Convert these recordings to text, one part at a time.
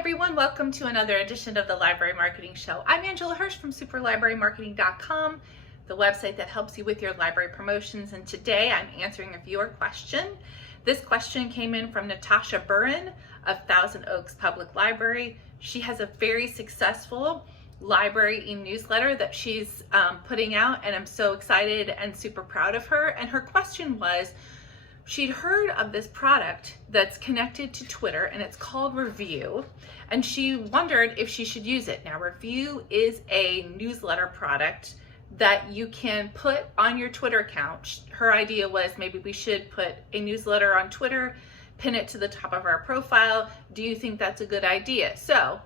everyone, welcome to another edition of the Library Marketing Show. I'm Angela Hursh from superlibrarymarketing.com, the website that helps you with your library promotions, and today I'm answering a viewer question. This question came in from Natasha Burin of Thousand Oaks Public Library. She has a very successful library e-newsletter that she's putting out, and I'm so excited and super proud of her. And her question was, she'd heard of this product that's connected to Twitter and it's called Revue, and she wondered if she should use it. Now, Revue is a newsletter product that you can put on your Twitter account. Her idea was maybe we should put a newsletter on Twitter, pin it to the top of our profile. Do you think that's a good idea? So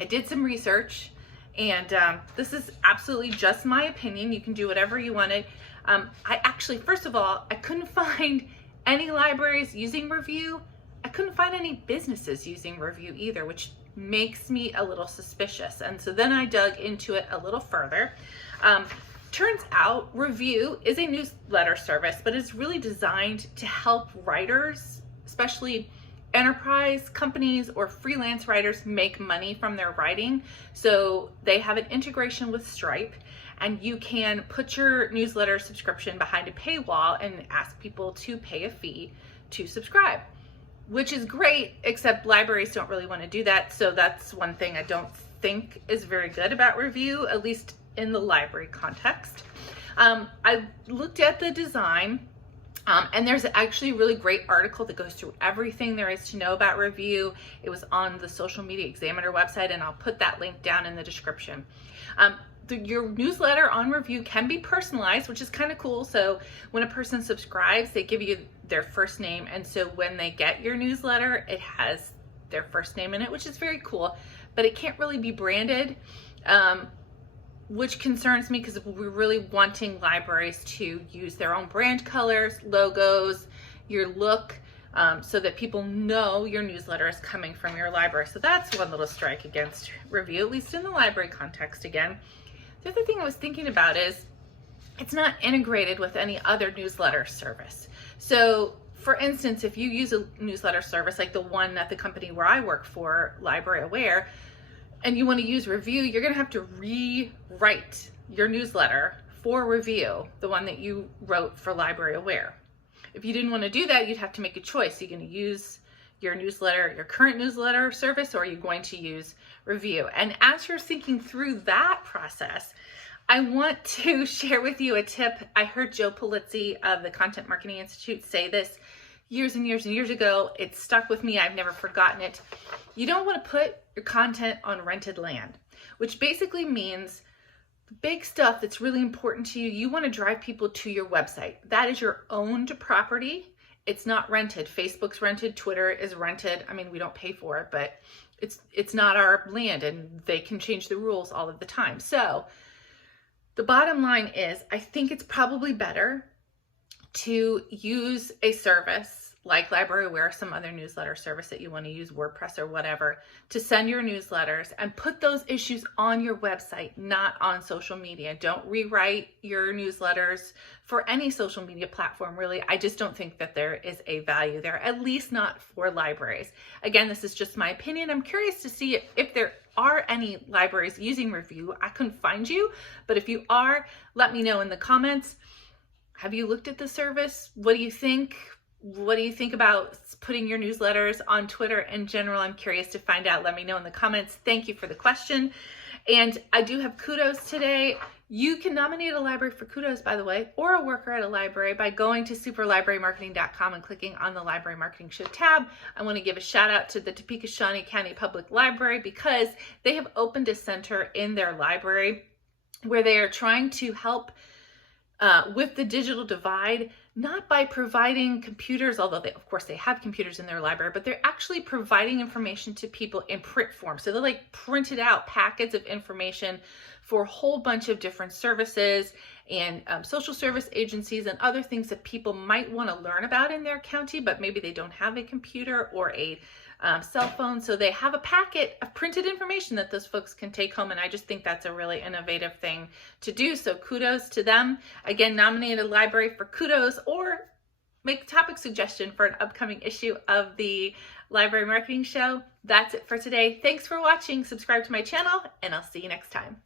I did some research, and this is absolutely just my opinion. You can do whatever you wanted. I actually, first of all, I couldn't find any libraries using Revue. I couldn't find any businesses using Revue either, which makes me a little suspicious. And so then I dug into it a little further. Turns out Revue is a newsletter service, but it's really designed to help writers, especially enterprise companies or freelance writers, make money from their writing. So they have an integration with Stripe, and you can put your newsletter subscription behind a paywall and ask people to pay a fee to subscribe, which is great, except libraries don't really want to do that. So that's one thing I don't think is very good about Revue, at least in the library context. I looked at the design, and there's actually a really great article that goes through everything there is to know about Revue. It was on the Social Media Examiner website, and I'll put that link down in the description. Your newsletter on Revue can be personalized, which is kind of cool. So when a person subscribes, they give you their first name, and so when they get your newsletter, it has their first name in it, which is very cool, but it can't really be branded, which concerns me because we're really wanting libraries to use their own brand colors, logos, your look, so that people know your newsletter is coming from your library. So that's one little strike against Revue, at least in the library context again. The other thing I was thinking about is it's not integrated with any other newsletter service. So for instance, if you use a newsletter service like the one at the company where I work for, Library Aware, and you want to use Revue, you're going to have to rewrite your newsletter for Revue, the one that you wrote for Library Aware. If you didn't want to do that, you'd have to make a choice. You're going to use your newsletter, your current newsletter service, or are you going to use Revue? And as you're thinking through that process, I want to share with you a tip. I heard Joe Polizzi of the Content Marketing Institute say this years and years and years ago. It stuck with me. I've never forgotten it. You don't want to put your content on rented land, which basically means the big stuff that's really important to you, you want to drive people to your website. That is your owned property. It's not rented. Facebook's rented, Twitter is rented. I mean, we don't pay for it, but it's not our land, and they can change the rules all of the time. So the bottom line is, I think it's probably better to use a service like Library Aware, some other newsletter service that you want to use, WordPress or whatever, to send your newsletters and put those issues on your website, not on social media. Don't rewrite your newsletters for any social media platform, really. I just don't think that there is a value there, at least not for libraries. Again, this is just my opinion. I'm curious to see if there are any libraries using Revue. I couldn't find you, but if you are, let me know in the comments. Have you looked at the service? What do you think? What do you think about putting your newsletters on Twitter in general? I'm curious to find out. Let me know in the comments. Thank you for the question. And I do have kudos today. You can nominate a library for kudos, by the way, or a worker at a library by going to superlibrarymarketing.com and clicking on the Library Marketing Show tab. I want to give a shout out to the Topeka-Shawnee County Public Library because they have opened a center in their library where they are trying to help with the digital divide, not by providing computers, although of course they have computers in their library, but they're actually providing information to people in print form. So they're like printed out packets of information for a whole bunch of different services and social service agencies and other things that people might want to learn about in their county, but maybe they don't have a computer or a cell phone. So they have a packet of printed information that those folks can take home. And I just think that's a really innovative thing to do. So kudos to them. Again, nominate a library for kudos or make a topic suggestion for an upcoming issue of the Library Marketing Show. That's it for today. Thanks for watching. Subscribe to my channel, and I'll see you next time.